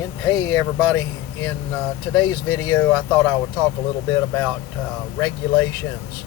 Hey everybody, in today's video I thought I would talk a little bit about regulations.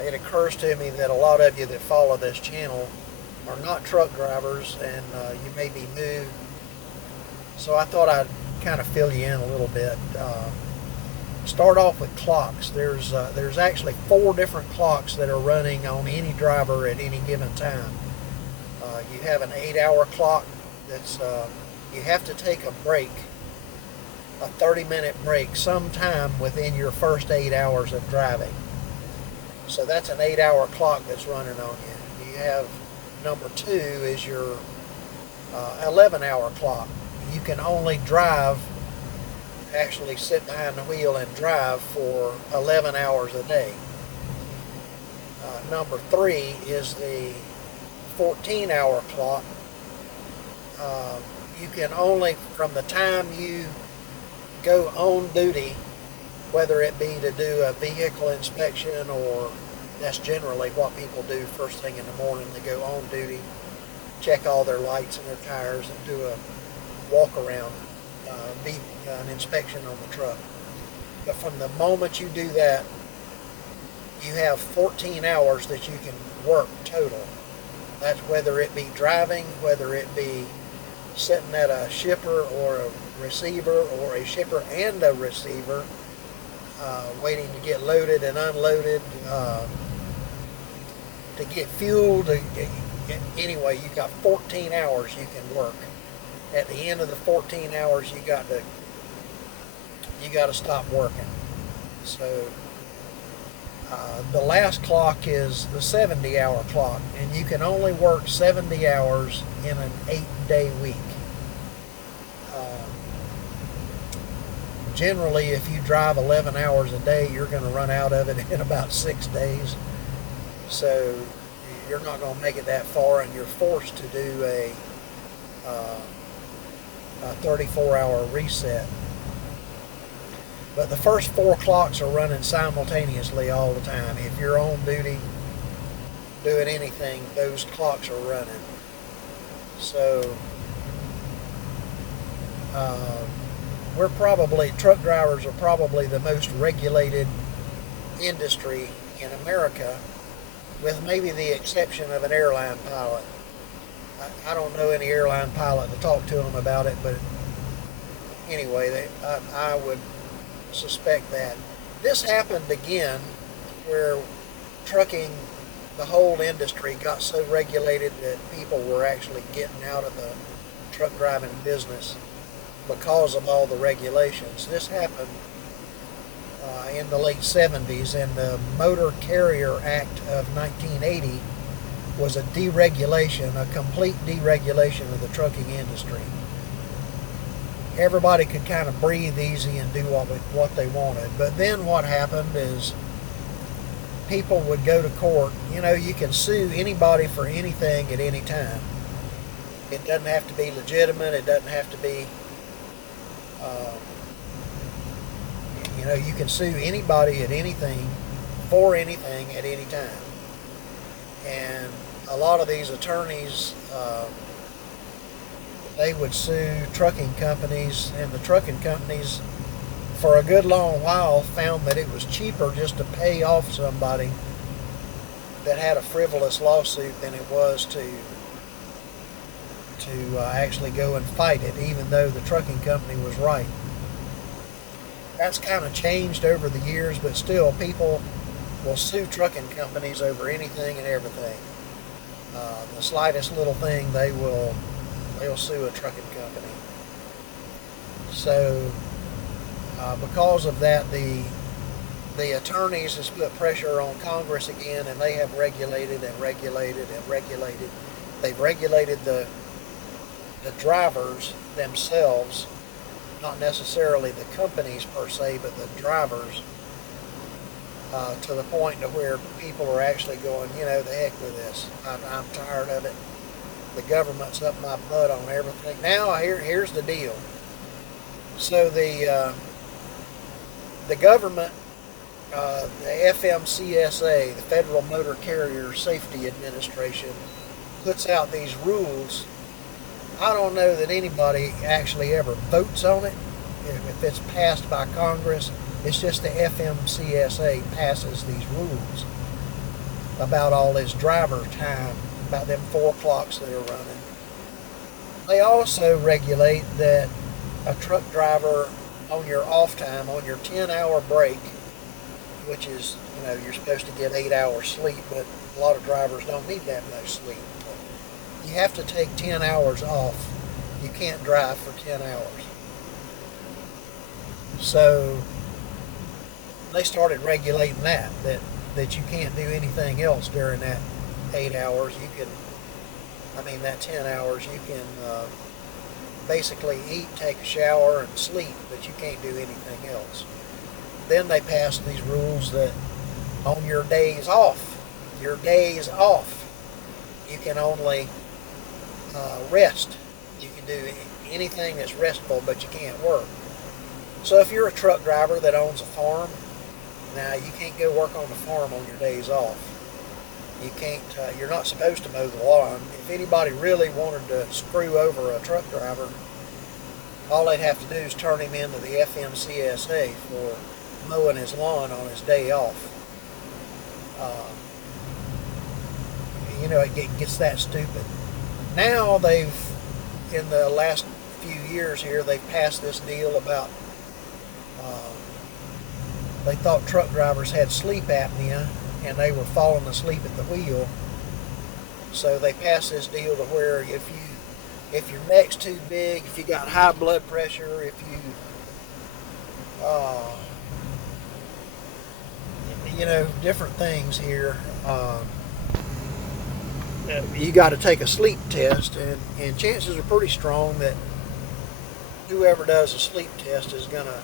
It occurs to me that a lot of you that follow this channel are not truck drivers and you may be new, so I thought I'd kind of fill you in a little bit. Start off with clocks. There's actually 4 different clocks that are running on any driver at any given time. You have an 8-hour clock that's you have to take a break, a 30-minute break sometime within your first 8 hours of driving. So that's an 8-hour clock that's running on you. You have number 2 is your 11-hour clock. You can only drive, actually sit behind the wheel and drive for 11 hours a day. Number 3 is the 14-hour clock. You can only, from the time you go on duty, whether it be to do a vehicle inspection, or that's generally what people do first thing in the morning. They go on duty, check all their lights and their tires, and do a walk around, an inspection on the truck. But from the moment you do that, you have 14 hours that you can work total. That's whether it be driving, whether it be sitting at a shipper or a receiver, or a shipper and a receiver, waiting to get loaded and unloaded, to get fuel. Anyway, you got 14 hours you can work. At the end of the 14 hours, you got to stop working. So the last clock is the 70-hour clock, and you can only work 70 hours in an 8-day week. Generally, if you drive 11 hours a day, you're going to run out of it in about 6 days. So you're not going to make it that far, and you're forced to do a 34-hour reset. But the first 4 clocks are running simultaneously all the time. If you're on duty doing anything, those clocks are running. So truck drivers are probably the most regulated industry in America, with maybe the exception of an airline pilot. I don't know any airline pilot to talk to them about it, but anyway, I would suspect that. This happened again where trucking, the whole industry got so regulated that people were actually getting out of the truck driving business because of all the regulations. This happened in the late 70s, and the Motor Carrier Act of 1980 was a deregulation, a complete deregulation of the trucking industry. Everybody could kind of breathe easy and do what they wanted. But then what happened is people would go to court. You know, you can sue anybody for anything at any time. It doesn't have to be legitimate. It doesn't have to be, you can sue anybody at anything for anything at any time. And a lot of these attorneys, they would sue trucking companies, and the trucking companies for a good long while found that it was cheaper just to pay off somebody that had a frivolous lawsuit than it was to actually go and fight it, even though the trucking company was right. That's kind of changed over the years, but still people will sue trucking companies over anything and everything. The slightest little thing, they'll sue a trucking company. So because of that, the attorneys has put pressure on Congress again, and they have regulated and regulated and regulated. They've regulated the drivers themselves, not necessarily the companies per se, but the drivers, to the point to where people are actually going, the heck with this. I'm tired of it. The government's up my butt on everything. Now here's the deal. So the government, the FMCSA, the Federal Motor Carrier Safety Administration, puts out these rules I don't know that anybody actually ever votes on it. If it's passed by Congress, it's just the FMCSA passes these rules about all this driver time, about them 4 o'clocks that are running. They also regulate that a truck driver on your off time, on your 10-hour break, which is, you're supposed to get 8 hours sleep, but a lot of drivers don't need that much sleep. You have to take 10 hours off. You can't drive for 10 hours. So they started regulating that you can't do anything else during that 8 hours. That 10 hours, you can basically eat, take a shower, and sleep, but you can't do anything else. Then they passed these rules that on your days off, you can only rest. You can do anything that's restful, but you can't work. So if you're a truck driver that owns a farm, now you can't go work on the farm on your days off. You can't. You're not supposed to mow the lawn. If anybody really wanted to screw over a truck driver, all they'd have to do is turn him into the FMCSA for mowing his lawn on his day off. It gets that stupid. Now in the last few years here, they've passed this deal about, they thought truck drivers had sleep apnea and they were falling asleep at the wheel. So they passed this deal to where if your neck's too big, if you got high blood pressure, if you, different things here, you got to take a sleep test, and chances are pretty strong that whoever does a sleep test is going to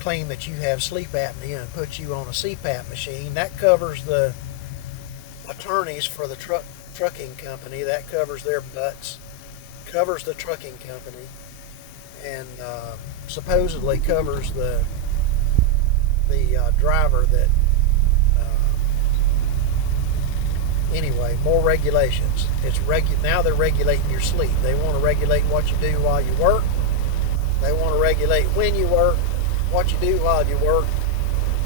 claim that you have sleep apnea and put you on a CPAP machine. That covers the attorneys for the trucking company. That covers their butts, covers the trucking company, and supposedly covers the driver that. Anyway, more regulations. Now they're regulating your sleep. They want to regulate what you do while you work. They want to regulate when you work, what you do while you work,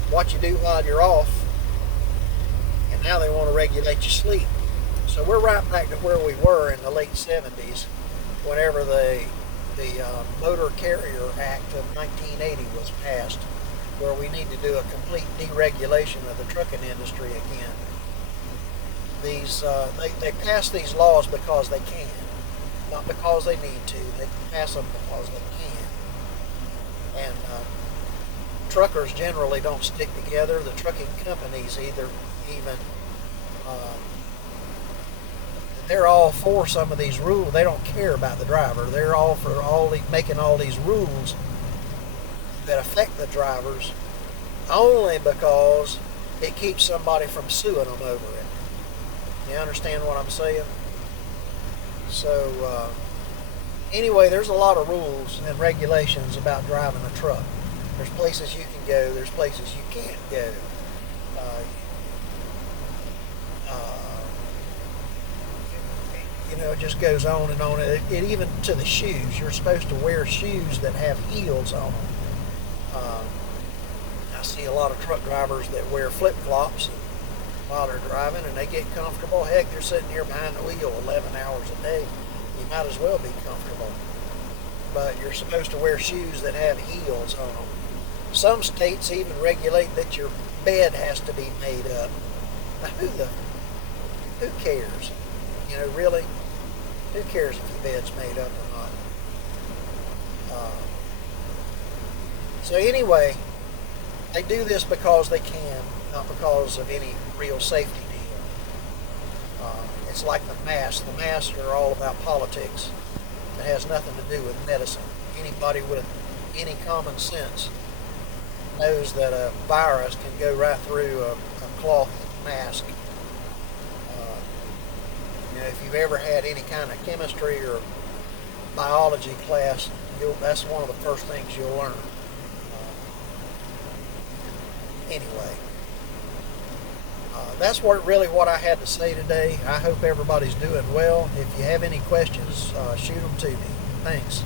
what you do while you're off, and now they want to regulate your sleep. So we're right back to where we were in the late 70s, whenever the Motor Carrier Act of 1980 was passed, where we need to do a complete deregulation of the trucking industry again. They pass these laws because they can, not because they need to. They pass them because they can. And truckers generally don't stick together. The trucking companies they're all for some of these rules. They don't care about the driver. They're all for making all these rules that affect the drivers only because it keeps somebody from suing them over it. You understand what I'm saying? So anyway, there's a lot of rules and regulations about driving a truck. There's places you can go, there's places you can't go. It just goes on and on. It even to the shoes. You're supposed to wear shoes that have heels on them. I see a lot of truck drivers that wear flip-flops while they're driving, and they get comfortable. Heck, they're sitting here behind the wheel 11 hours a day. You might as well be comfortable. But you're supposed to wear shoes that have heels on them. Some states even regulate that your bed has to be made up. Now, who cares? Really? Who cares if your bed's made up or not? So anyway, they do this because they can, not because of any real safety deal. It's like the masks. The masks are all about politics. It has nothing to do with medicine. Anybody with any common sense knows that a virus can go right through a cloth mask. If you've ever had any kind of chemistry or biology class, that's one of the first things you'll learn. Anyway, That's really what I had to say today. I hope everybody's doing well. If you have any questions, shoot them to me. Thanks.